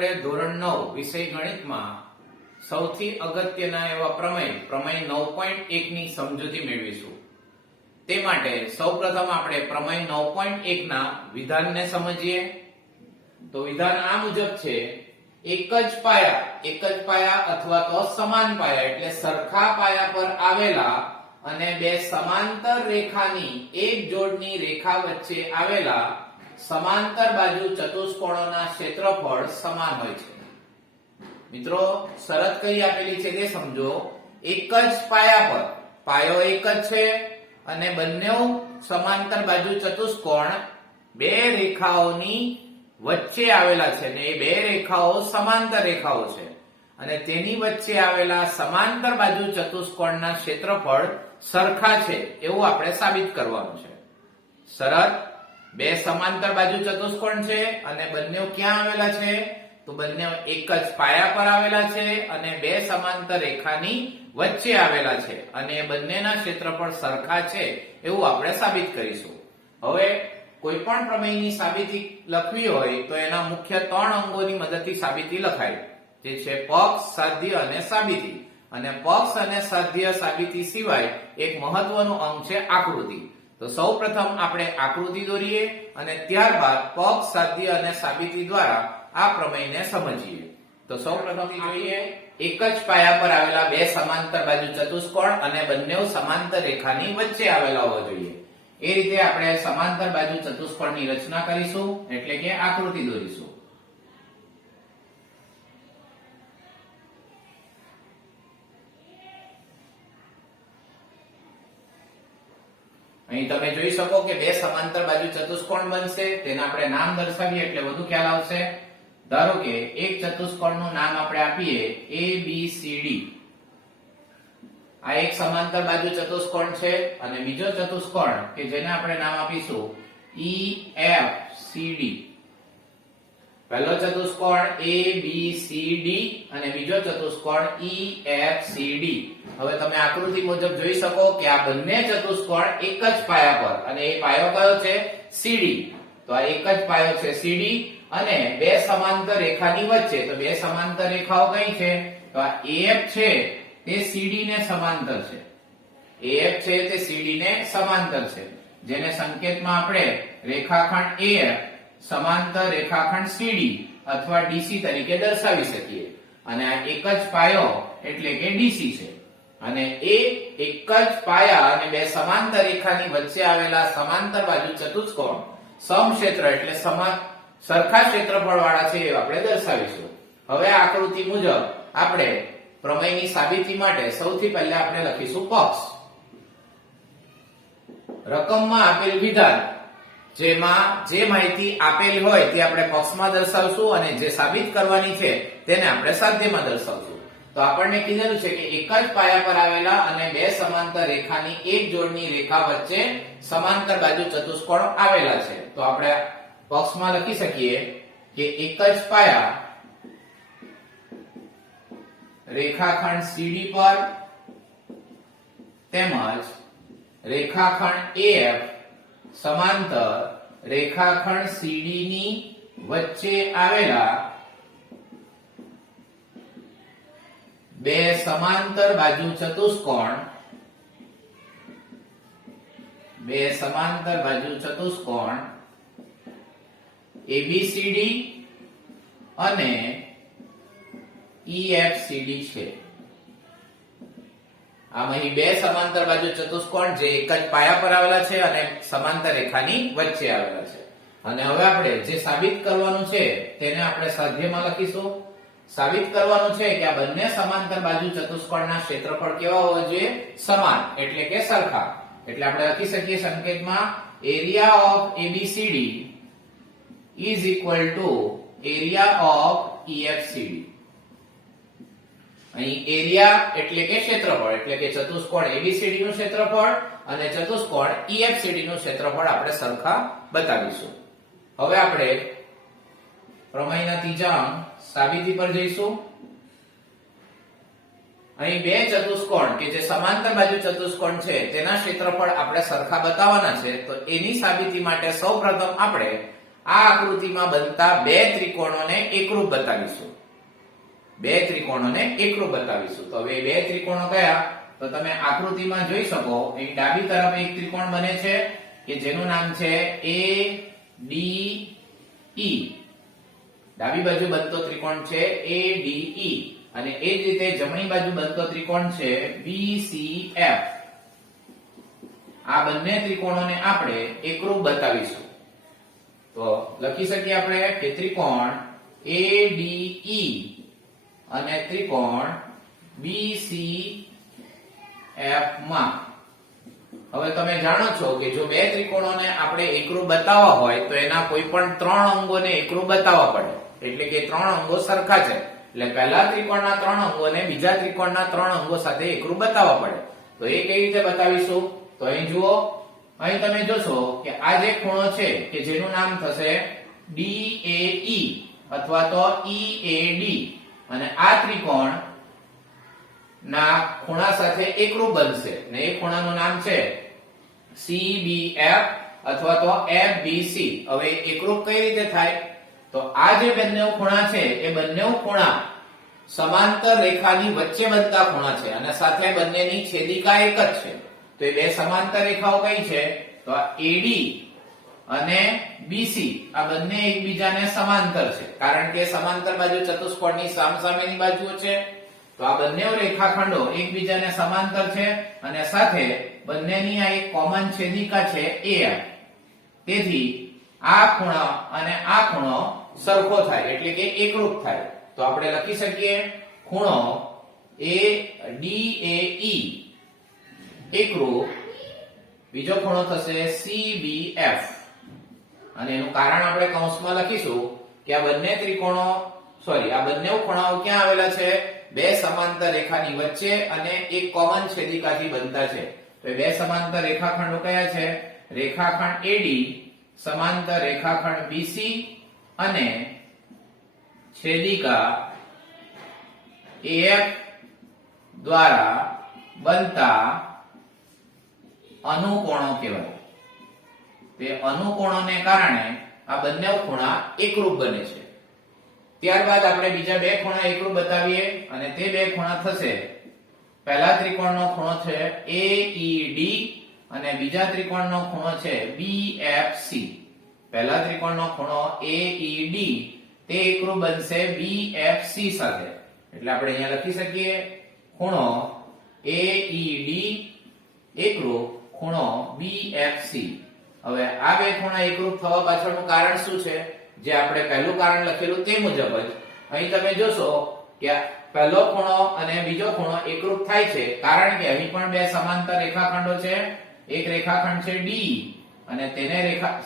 આપણે ધોરણ 9 વિષય ગણિતમાં સૌથી અગત્યના એવા પ્રમેય 9.1 ની સમજૂતી મેળવીશું। તે માટે સૌપ્રથમ આપણે પ્રમેય 9.1 ના વિધાનને સમજીએ। તો વિધાન આ મુજબ છે, એક જ પાયા અથવા તો સમાન પાયા એટલે સરખા પાયા પર આવેલા અને બે સમાંતર રેખાની એક જોડની રેખા વચ્ચે આવેલા સમાંતર બાજુ ચતુષ્કોણોના ક્ષેત્રફળ સમાન હોય છે। મિત્રો શરત કઈ આપેલી છે તે સમજો। એક જ પાયા પર, પાયો એક જ છે અને બંને સમાંતર બાજુ ચતુષ્કોણ બે રેખાઓની વચ્ચે આવેલા છે ને એ બે રેખાઓ સમાંતર રેખાઓ છે અને તેની વચ્ચે આવેલા સમાંતર બાજુ ચતુષ્કોણના ક્ષેત્રફળ સરખા છે એવું આપણે સાબિત કરવાનું છે। શરત, બે સમાંતર બાજુ ચતુષ્કોણ છે અને બંને ક્યાં આવેલા છે? તો બંને એક જ પાયા પર આવેલા છે અને બે સમાંતર રેખાની વચ્ચે આવેલા છે અને એ બંનેના ક્ષેત્રફળ સરખા છે એવું આપણે સાબિત કરીશું। હવે કોઈ પણ પ્રમેયની સાબિતી લખવી હોય તો એના મુખ્ય 3 અંગોની મદદથી સાબિતી લખાય, જે છે પક્ષ, સાધ્ય અને સાબિતી। અને પક્ષ અને સાધ્ય સાબિતી સિવાય એક મહત્વનું અંગ છે આકૃતિ। તો સૌપ્રથમ આપણે આકૃતિ દોરીએ અને ત્યારબાદ પક્ષ, સાધ્ય અને સાબિતી દ્વારા આ પ્રમેયને સમજીએ। તો સૌપ્રથમ જોઈએ, એક જ પાયા પર આવેલા બે સમાંતર બાજુ ચતુષ્કોણ અને બંને સમાંતર રેખાની વચ્ચે આવેલા હોવા જોઈએ। એ રીતે આપણે સમાંતર બાજુ ચતુષ્કોણની રચના કરીશું એટલે કે આકૃતિ દોરીશું। અહીં તમે જોઈ શકો કે બે સમાંતર બાજુ ચતુષ્કોણ બનશે, તેના આપણે નામ દર્શાવીએ એટલે વધુ ખ્યાલ આવશે। ધારો કે એક ચતુષ્કોણનું નામ આપણે આપીએ ABCD। આ એક સમાંતર બાજુ ચતુષ્કોણ છે અને બીજો ચતુષ્કોણ કે જેને આપણે નામ આપીશું EFCD। પહેલો ચતુષ્કોણ ABCD અને બીજો ચતુષ્કોણ EFCD। હવે તમે આકૃતિ મુજબ જોઈ શકો કે આ બંને ચતુષ્કોણ એક જ પાયા પર, અને એ પાયો કયો છે? CD। તો આ એક જ પાયો છે CD અને બે સમાંતર રેખાની વચ્ચે, તો બે સમાંતર રેખાઓ કઈ છે? તો આ AF છે તે CD ને સમાંતર છે, AF છે તે CD ને સમાંતર છે, જેને સંકેતમાં આપણે રેખાખંડ AF સમાંતર રેખાખંડ CD અથવા DC તરીકે દર્શાવી શકીએ। અને આ એક જ પાયો એટલે કે DC છે અને એ એક જ પાયા અને બે સમાંતર રેખાની વચ્ચે આવેલા સમાંતર બાજુ ચતુષ્કોણ સમક્ષેત્ર એટલે સરખા ક્ષેત્રફળ વાળા છે એ આપણે દર્શાવીશું। હવે આ આકૃતિ મુજબ આપણે પ્રમેયની સાબિતી માટે સૌથી પહેલા આપણે લખીશું પક્ષ। રકમમાં આપેલ વિધાન, જેમાં જે માહિતી આપેલ હોય તે આપણે પક્ષમાં દર્શાવશું અને જે સાબિત કરવાની છે તેને આપણે સાધ્યમાં દર્શાવશું। તો આપણને કીધેલું છે કે એક જ પાયા પર આવેલા અને બે સમાંતર રેખાની એક જોડની રેખા વચ્ચે સમાંતર બાજુ ચતુષ્કોણ આવેલા છે। તો આપણે પક્ષમાં લખી શકીએ કે એક જ પાયા રેખાખંડ CD પર તેમજ રેખાખંડ AF સમાંતર રેખાખંડ CD ની વચ્ચે આવેલા બે સમાંતર બાજુ ચતુષ્કોણ ABCD અને EFCD છે। આમ અહીં બે સમાંતર બાજુ ચતુષ્કોણ જે એક જ પાયા પર આવેલા છે અને સમાંતર રેખાની વચ્ચે આવેલા છે। અને હવે આપણે જે સાબિત કરવાનું છે તેને આપણે સાધ્યમાં લખીશું। સાબિત કરવાનું છે કે આ બંને સમાંતર બાજુ ચતુષ્કોણના ક્ષેત્રફળ કેવા હોવા જોઈએ? સમાન એટલે કે સરખા। એટલે આપણે લખી શકીએ સંકેતમાં area of ABCD is equal to area of EFCD। અહીં એરિયા એટલે કે ક્ષેત્રફળ એટલે કે ચતુષ્કોણ ABCD નું ક્ષેત્રફળ અને ચતુષ્કોણ EFCD નું ક્ષેત્રફળ આપણે સરખા બતાવીશું। હવે આપણે પ્રમેયના ત્રીજા અંગ સાબિતી પર જઈશું। અહીં બે ચતુષ્કોણ કે જે સમાંતર બાજુ ચતુષ્કોણ છે તેના ક્ષેત્રફળ આપણે સરખા બતાવવાના છે। તો એની સાબિતી માટે સૌપ્રથમ આપણે આ આકૃતિમાં બનતા બે ત્રિકોણોને એકરૂપ બતાવીશું. બે ત્રિકોણોને એકરૂપ બતાવીશું. તો હવે બે ત્રિકોણો કયા? તો તમે આકૃતિમાં જોઈ શકો, અહીં ડાબી તરફ એક ત્રિકોણ બને છે કે જેનું નામ છે ADE. ડાબી બાજુ બનતો ત્રિકોણ છે ADE અને એ જ રીતે જમણી બાજુ બનતો ત્રિકોણ છે BCF. આ બંને ત્રિકોણોને આપણે એકરૂપ બતાવીશું. તો લખી શકીએ આપણે કે ત્રિકોણ ADE અને ત્રિકોણ BCF માં. હવે તમે જાણો છો કે જો બે ત્રિકોણોને આપણે એકરૂપ બતાવવા હોય તો એના કોઈ પણ ત્રણ અંગોને એકરૂપ બતાવવા પડે. એટલે કે ત્રણ અંગો સરખા છે એટલે પહેલા ત્રિકોણના ત્રણ અંગોને બીજા ત્રિકોણના ત્રણ અંગો સાથે એકરૂપ બતાવવા પડે. તો એ કેવી રીતે બતાવીશું? તો અહીં જુઓ, અહીં તમે જોશો કે આ જે ખૂણો છે કે જેનું નામ થશે DAE અથવા તો EAD અને આ ત્રિકોણ ના ખૂણા સાથે એકરૂપ બનશે ને એ ખૂણાનું નામ છે CBF અથવા તો FBC. હવે એકરૂપ કઈ રીતે થાય? તો આ જે બંને ખૂણા છે એ બંને ખૂણા સમાંતર રેખાની વચ્ચે બનતા ખૂણા છે અને સાથે બંનેની છેદિકા એક જ છે. તો એ બે સમાંતર રેખાઓ કઈ છે? તો આ AD અને BC આ બંને એકબીજાને સમાંતર છે કારણ કે સમાંતર બાજુ ચતુષ્કોણની સામસામેની બાજુઓ છે. તો આ બંને રેખાખંડો એકબીજાને સમાંતર છે અને સાથે બંનેની આ એક કોમન છેદિકા છે AF. તેથી આ ખૂણો અને આ ખૂણો સરખો થાય એટલે કે એકરૂપ થાય. તો આપણે લખી શકીએ ખૂણો ADAE એકરૂપ, બીજો ખૂણો થશે CBF અને એનું કારણ આપણે કૌંસમાં લખીશું કે આ બંને ત્રિકોણો આ બંને ખૂણાઓ ક્યાં આવેલા છે? બે સમાંતર રેખાની વચ્ચે અને એક કોમન છેદિકાથી બનતા છે. તો બે સમાંતર રેખાખંડો કયા છે? રેખાખંડ AD સમાંતર રેખાખંડ BC અને છેદિકા AF દ્વારા બનતા અનુકોણો કહેવાય. તે અનુકોણોને કારણે આ બંને ખૂણા એકરૂપ બને છે. ત્યારબાદ આપણે બીજા બે ખૂણા એકરૂપ બતાવીએ અને તે બે ખૂણા થશે, પહેલા ત્રિકોણનો ખૂણો છે AED અને બીજા ત્રિકોણનો ખૂણો છે BFC. પહેલા ત્રિકોણનો ખૂણો AED તે એકરૂપ બનશે BFC સાથે. એટલે આપણે અહીંયા લખી શકીએ ખૂણો AED એકરૂપ ખૂણો BFC. હવે આ બે ખૂણા એકરૂપ થવા પાછળનું કારણ શું છે? જે આપણે પહેલું કારણ લખેલું તે મુજબ જ અહીં તમે જોશો કે પહેલો ખૂણો અને બીજો ખૂણો એકરૂપ થાય છે કારણ કે અહીં પણ બે સમાંતર રેખાખંડો છે. એક રેખાખંડ છે D અને તેને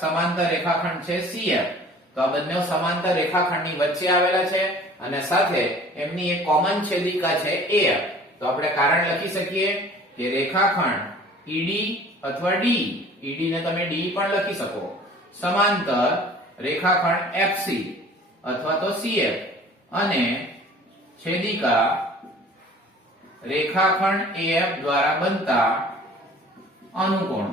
સમાંતર રેખાખંડ છે CF. તો આ બંને સમાંતર રેખાખંડની વચ્ચે આવેલા છે અને સાથે એમની એક કોમન છેદિકા છે AF. તો આપણે કારણ લખી શકીએ કે રેખાખંડ ED અથવા D, ED ને તમે D પણ લખી શકો, સમાંતર રેખાખંડ FC અથવા તો CF અને છેદિકા રેખાખંડ AF દ્વારા બનતા અનુકોણ.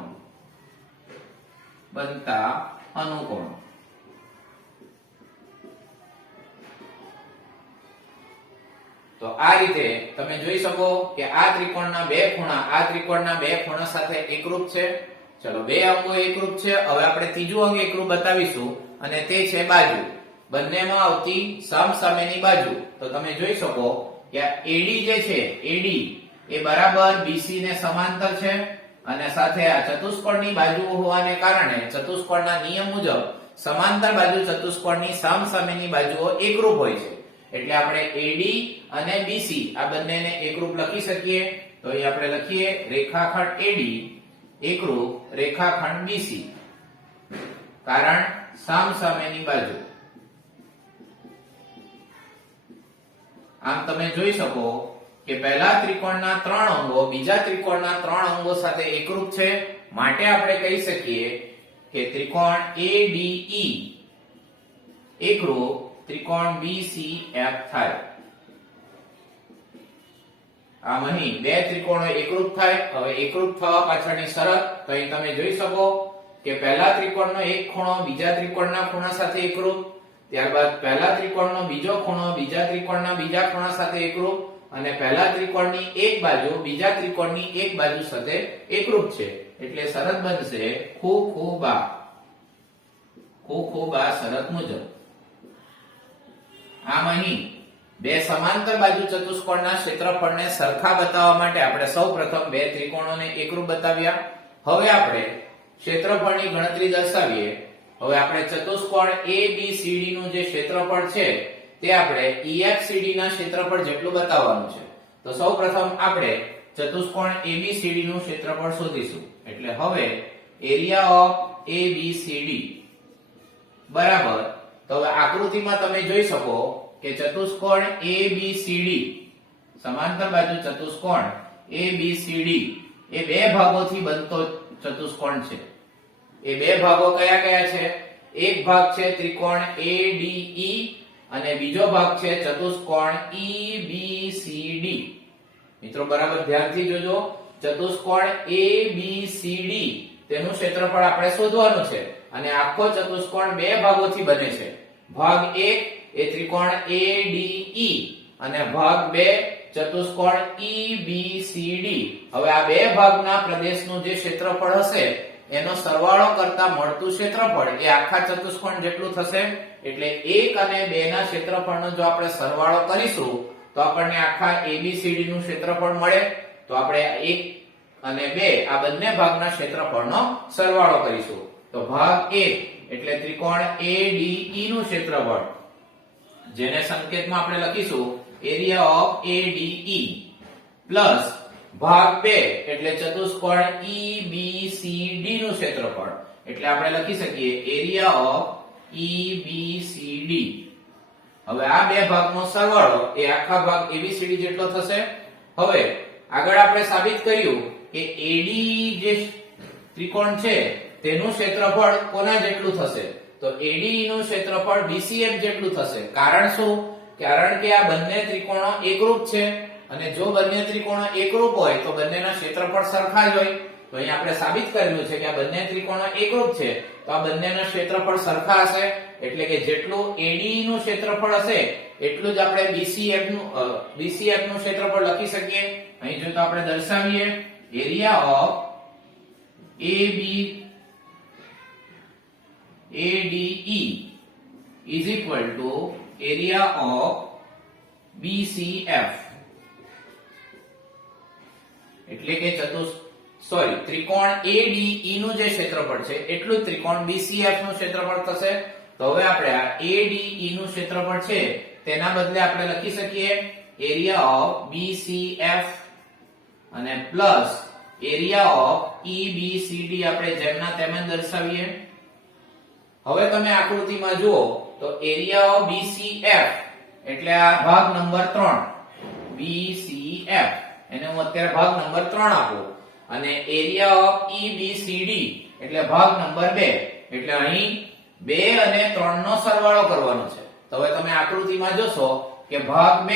તો આ રીતે તમે જોઈ શકો કે આ ત્રિકોણના બે ખૂણા સાથે એકરૂપ છે. ચલો બે અંગો એકરૂપ છે. હવે આપણે ત્રીજું અંગ એકરૂપ બતાવીશું અને તે છે બાજુ. બંનેમાં આવતી સામસામેની બાજુ. તો તમે જોઈ શકો કે AD જે છે AD એ બરાબર BC ને સમાંતર છે અને સાથે આ ચતુષ્કોણની બાજુ હોવાને કારણે ચતુષ્કોણના નિયમ મુજબ સમાંતર બાજુ ચતુષ્કોણની સામસામેની બાજુઓ એકરૂપ હોય છે. એટલે આપણે AD અને BC આ બંનેને એકરૂપ લખી શકીએ. તો અહીં આપણે લખીએ રેખાખંડ AD એકરૂપ રેખાખંડ BC, કારણ સામસામેની બાજુ. આમ તમે જોઈ શકો કે પહેલા ત્રિકોણના ત્રણ અંગો બીજા ત્રિકોણના ત્રણ અંગો સાથે એકરૂપ છે. માટે આપણે કહી શકીએ કે ત્રિકોણ ADE એકરૂપ ત્રિકોણ BCF થાય. આમ અહીં બે ત્રિકોણો એકરૂપ થાય. હવે એકરૂપ થવા પાછળની શરત તો અહીં તમે જોઈ શકો કે પહેલા ત્રિકોણનો એક ખૂણો બીજા ત્રિકોણના ખૂણા સાથે એકરૂપ, ત્યારબાદ પહેલા ત્રિકોણનો બીજો ખૂણો બીજા ત્રિકોણના બીજા ખૂણા સાથે એકરૂપ, અને પહેલા ત્રિકોણની એક બાજુ બીજા ત્રિકોણની એક બાજુ સાથે એકરૂપ છે. એટલે શરત બનશે ખૂ ખૂ બા શરત મુજબ. આમ અહીં બે સમાંતર બાજુ ચતુષ્કોણના ક્ષેત્રફળને સરખા બતાવવા માટે આપણે સૌપ્રથમ બે ત્રિકોણોને એકરૂપ બતાવ્યા. હવે આપણે ક્ષેત્રફળની ગણતરી દર્શાવીએ. હવે આપણે ચતુષ્કોણ ABCD નું જે ક્ષેત્રફળ છે તે આપણે EFCD ના ક્ષેત્રફળ જેટલું બતાવવાનું છે. તો સૌપ્રથમ આપણે ચતુષ્કોણ ABCD નું ક્ષેત્રફળ શોધીશું. એટલે હવે એરિયા ઓફ ABCD બરાબર, તો હવે આકૃતિમાં તમે જોઈ શકો કે ચતુષ્કોણ ABCD, સમાંતર બાજુ ચતુષ્કોણ ABCD એ બે ભાગોથી બનતો ચતુષ્કોણ છે. એ બે ભાગો કયા કયા છે? એક ભાગ છે ત્રિકોણ ADE અને બીજો ભાગ છે ચતુષ્કોણ EBCD. મિત્રો બરાબર ધ્યાનથી જોજો. ચતુષ્કોણ ABCD તેનું ક્ષેત્રફળ આપણે શોધવાનું છે અને આખો ચતુષ્કોણ બે ભાગોથી બને છે. ભાગ 1 એ ત્રિકોણ ADE અને ભાગ 2 ચતુષ્કોણ EBCD. હવે આ બે ભાગના પ્રદેશનું જે ક્ષેત્રફળ હશે એનો સરવાળો કરતા મળતું ક્ષેત્રફળ એ આખા ચતુષ્કોણ જેટલું થશે. એટલે 1 અને 2 ના ક્ષેત્રફળનો જો આપણે સરવાળો કરીશું તો આપણને આખા ABCD નું ક્ષેત્રફળ મળે. તો આપણે 1 અને 2 આ બંને ભાગના ક્ષેત્રફળનો સરવાળો કરીશું. તો ભાગ 1 એટલે ત્રિકોણ ADE નું ક્ષેત્રફળ, જેને સંકેતમાં આપણે લખીશું એરિયા ઓફ ADE, પ્લસ ભાગ 2 એટલે ચતુષ્કોણ EBCD નું ક્ષેત્રફળ, એટલે આપણે લખી શકીએ એરિયા ઓફ EBCD. હવે આ બે ભાગનો સરવાળો એ આખા ભાગ ABCD જેટલો થશે. હવે આગળ આપણે સાબિત કર્યું કે ADE જે ત્રિકોણ છે તેનું ક્ષેત્રફળ કોના જેટલું થશે? તો ADE નું ક્ષેત્રફળ BCF જેટલું થશે. કારણ શું? કારણ કે આ બંને ત્રિકોણો એકરૂપ છે અને જો બંને ત્રિકોણો એકરૂપ હોય તો બંનેના ક્ષેત્રફળ સરખા જ હોય. તો અહીં આપણે સાબિત કરેલું છે કે આ બંને ત્રિકોણો એકરૂપ છે તો આ બંનેના ક્ષેત્રફળ સરખા હશે. એટલે કે જેટલું ADE નું ક્ષેત્રફળ હશે એટલું જ આપણે BCF નું ક્ષેત્રફળ લખી શકીએ. અહીં જો તો આપણે દર્શાવીએ area of ADE is equal to area of BCF. એટલે કે ત્રિકોણ ADE નું જે ક્ષેત્રફળ છે એટલું જ ત્રિકોણ BCF નું ક્ષેત્રફળ થશે. તો હવે આપણે આ ADE નું ક્ષેત્રફળ છે તેના બદલે આપણે લખી શકીએ એરિયા ઓફ BCF અને પ્લસ એરિયા ઓફ EBCD આપણે જેમના તેમ જ દર્શાવીએ. હવે તમે આકૃતિમાં જુઓ તો એરિયા ઓફ BCF એટલે આ ભાગ નંબર 3 BCF, એને હું અત્યારે ભાગ નંબર 3 આપું, અને એરિયા ઓફ EBCD એટલે ભાગ નંબર 2. એટલે અહીં 2 અને 3 નો સરવાળો કરવાનો છે. તો હવે તમે આકૃતિમાં જોશો કે ભાગ 2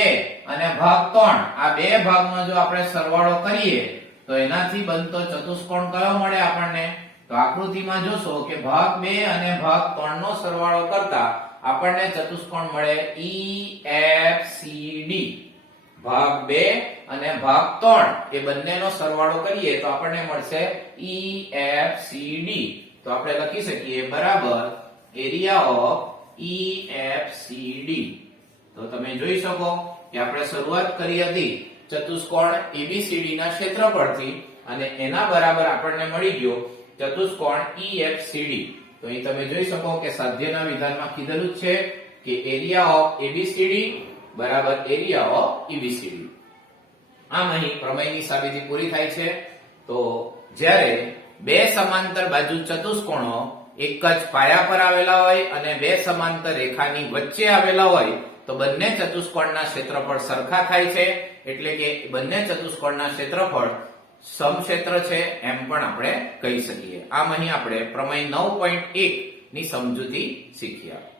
અને ભાગ 3 આ બે ભાગમાં જો આપણે સરવાળો કરીએ તો એનાથી બનતો ચતુષ્કોણ કયો મળે આપણને? તો આકૃતિમાં જોશો કે ભાગ 2 અને ભાગ 3 નો સરવાળો કરતા આપણને ચતુષ્કોણ મળે EFCD. ભાગ 2 અને ભાગ 3 એ બંનેનો સરવાળો કરીએ તો આપણને મળશે EFCD. તો આપણે લખી શકીએ બરાબર એરિયા ઓફ EFCD. તો તમે જોઈ શકો કે આપણે શરૂઆત કરી હતી ચતુષ્કોણ ABCD ના ક્ષેત્રફળથી અને એના બરાબર આપણને મળી ગયો ચતુષ્કોણ EFCD. તો અહીં તમે જોઈ શકો કે સાધ્યના વિધાનમાં કીધેલું જ છે કે એરિયા ઓફ ABCD બરાબર એરિયા ઓફ EBCD. આમ અહીં પ્રમેયની સાબિતી પૂરી થાય છે. તો જ્યારે બે સમાંતર બાજુ ચતુષ્કોણો એક જ પાયા પર આવેલા હોય અને બે સમાંતર રેખાની વચ્ચે આવેલા હોય તો બંને ચતુષ્કોણના ક્ષેત્રફળ સરખા થાય છે. એટલે કે બંને ચતુષ્કોણના ક્ષેત્રફળ સમક્ષેત્ર છે એમ પણ આપણે કહી શકીએ. આમ અહીં આપણે પ્રમેય 9.1 ની સમજૂતી શીખ્યા.